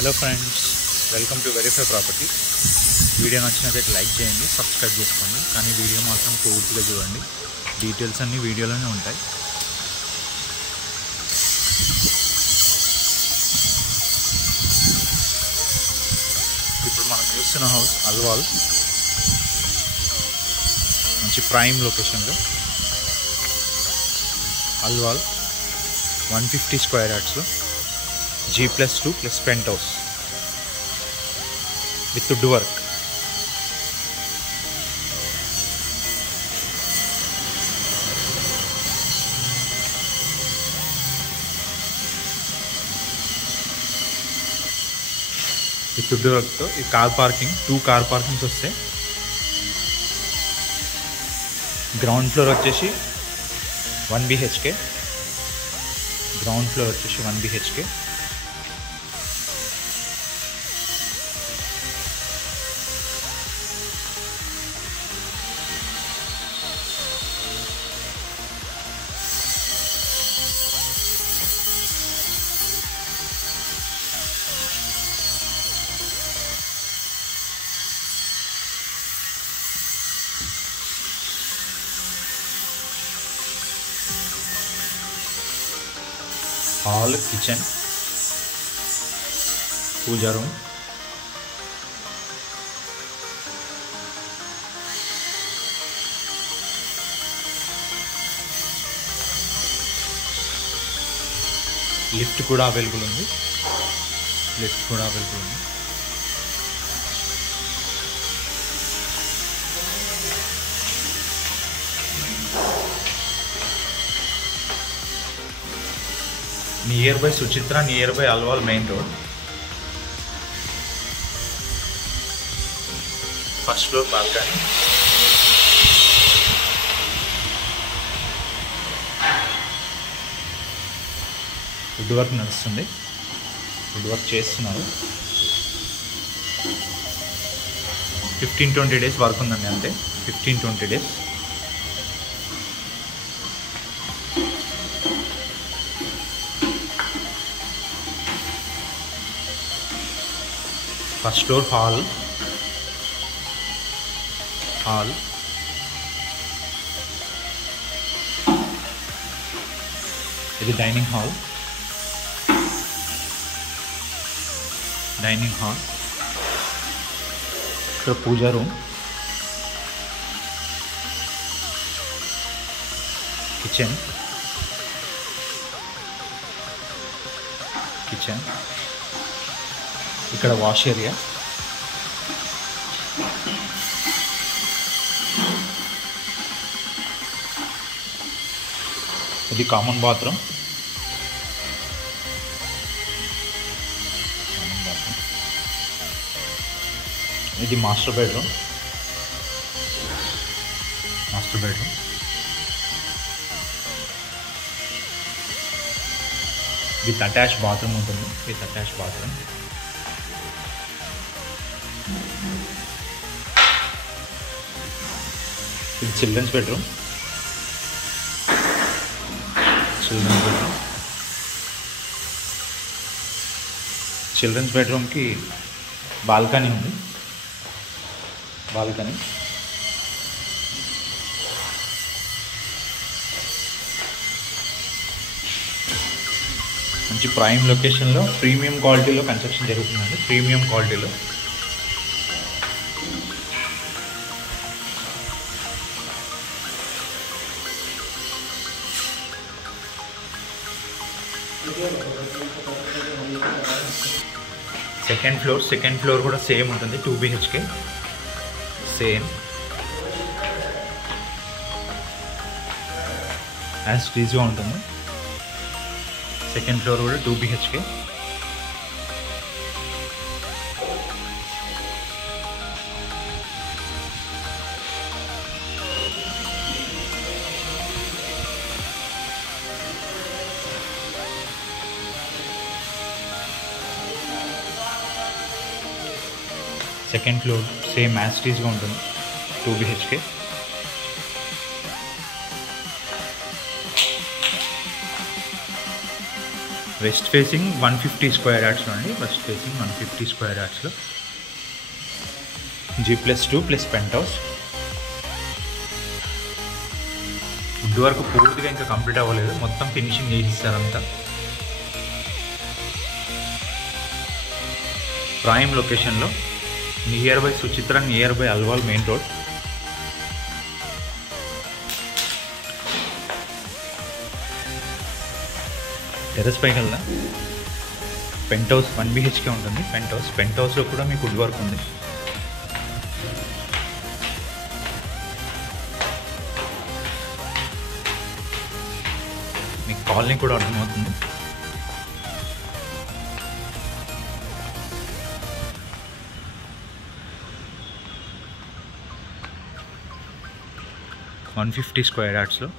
Hello friends, welcome to verify property. Video నచ్చినట్లయితే like చేయండి, subscribe చేసుకోండి. కానీ వీడియో మాత్రం పూర్తిగా చూడండి, డీటెయిల్స్ అన్నీ వీడియోలోనే ఉంటాయి. ఇప్పుడు మనం చూస్తున్న హౌస్ అల్వాల్, మంచి ప్రైమ్ లొకేషన్లో. అల్వాల్ 150 స్క్వేర్ యార్డ్స్లో G+2+ penthouse with wood work. With wood వర్క్తో ఈ కార్ పార్కింగ్, 2 కార్ పార్కింగ్స్ వస్తాయి. గ్రౌండ్ ఫ్లోర్ వచ్చేసి 1 BHK. గ్రౌండ్ ఫ్లోర్ వచ్చేసి 1 BHK. Hall, kitchen, puja room, lift కూడా అవైలబుల్ ఉంది. Nearby Suchitra, nearby Alwal main road. First floor balcony. Wood work నడుస్తుంది, wood work చేస్తున్నారు. 15-20 days work ఉందండి, అంతే. 15-20 డేస్. First floor hall. ఇది డైనింగ్ హాల్. ఇక్కడ పూజా రూమ్, కిచెన్. ఇక్కడ వాష్ ఏరియా. ఇది కామన్ బాత్రూమ్. ఇది master bedroom. With attach bathroom ఉంటుంది. ఇది చిల్డ్రన్స్ బెడ్రూమ్. చిల్డ్రన్స్ బెడ్రూమ్కి బాల్కనీ ఉంది. మంచి ప్రైమ్ లొకేషన్లో ప్రీమియం క్వాలిటీలో కన్స్ట్రక్షన్ జరుగుతుందండి. ప్రీమియం క్వాలిటీలో. సెకండ్ ఫ్లోర్ కూడా సేమ్ ఉంటుంది, 2 BHK. సేమ్ యాజ్ టీజ్గా ఉంటుంది. సెకండ్ ఫ్లోర్ కూడా 2 BHK. Second floor same as టీజ్గా ఉంటుంది, 2 BHK. వెస్ట్ ఫేసింగ్ 150 స్క్వేర్ యార్డ్స్లో అండి. వెస్ట్ ఫేసింగ్ 150 స్క్వేర్ యార్డ్స్లో G+2 plus penthouse. Wood వరకు పూర్తిగా ఇంకా కంప్లీట్ అవ్వలేదు, మొత్తం ఫినిషింగ్ చేసిస్తారంతా. ప్రైమ్ లొకేషన్లో nearby Suchitra, nearby Alwal main road. Terrace పైకి వెళ్దా పెంట్ హౌస్ 1 BHK ఉంటుంది. పెంట్ హౌస్లో కూడా మీకు వుడ్ వర్క్ ఉంది. మీకు కాలనీ కూడా అర్థమవుతుంది. $150 స్క్వేర్ యార్డ్స్లో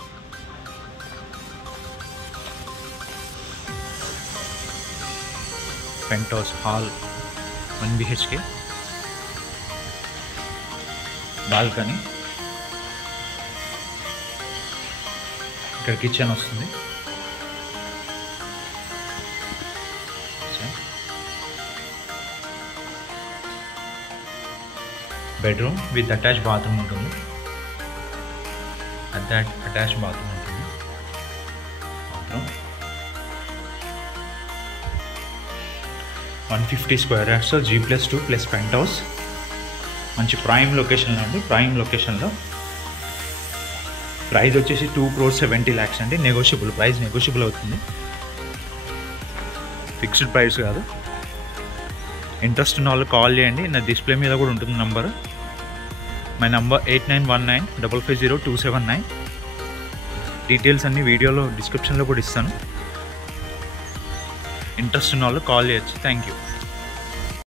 penthouse hall 1 BHK, balcony, ఇక్కడ కిచెన్ వస్తుంది. బెడ్రూమ్ విత్ అటాచ్ బాత్రూమ్ ఉంటుంది. అటాచ్ బాత్రూమ్ ఉంటుంది. బాత్రూమ్ 150 స్క్వేర్ యార్డ్స్లో G+2 ప్లస్ పెంట్ హౌస్. మంచి ప్రైమ్ లొకేషన్లో అండి. ప్రైమ్ లొకేషన్లో ప్రైస్ వచ్చేసి 2,70 lakhs అండి. నెగోషియబుల్ ప్రైస్, నెగోషియబుల్ అవుతుంది, ఫిక్స్డ్ ప్రైస్ కాదు. ఇంట్రెస్ట్ ఉన్న వాళ్ళు కాల్ చేయండి. నా డిస్ప్లే మీద కూడా ఉంటుంది నంబర్. My number 8919550279. డీటెయిల్స్ అన్ని వీడియోలో డిస్క్రిప్షన్లో కూడా ఇస్తాను. ఇంట్రెస్ట్ ఉన్న వాళ్ళు కాల్ చేయొచ్చు. Thank you.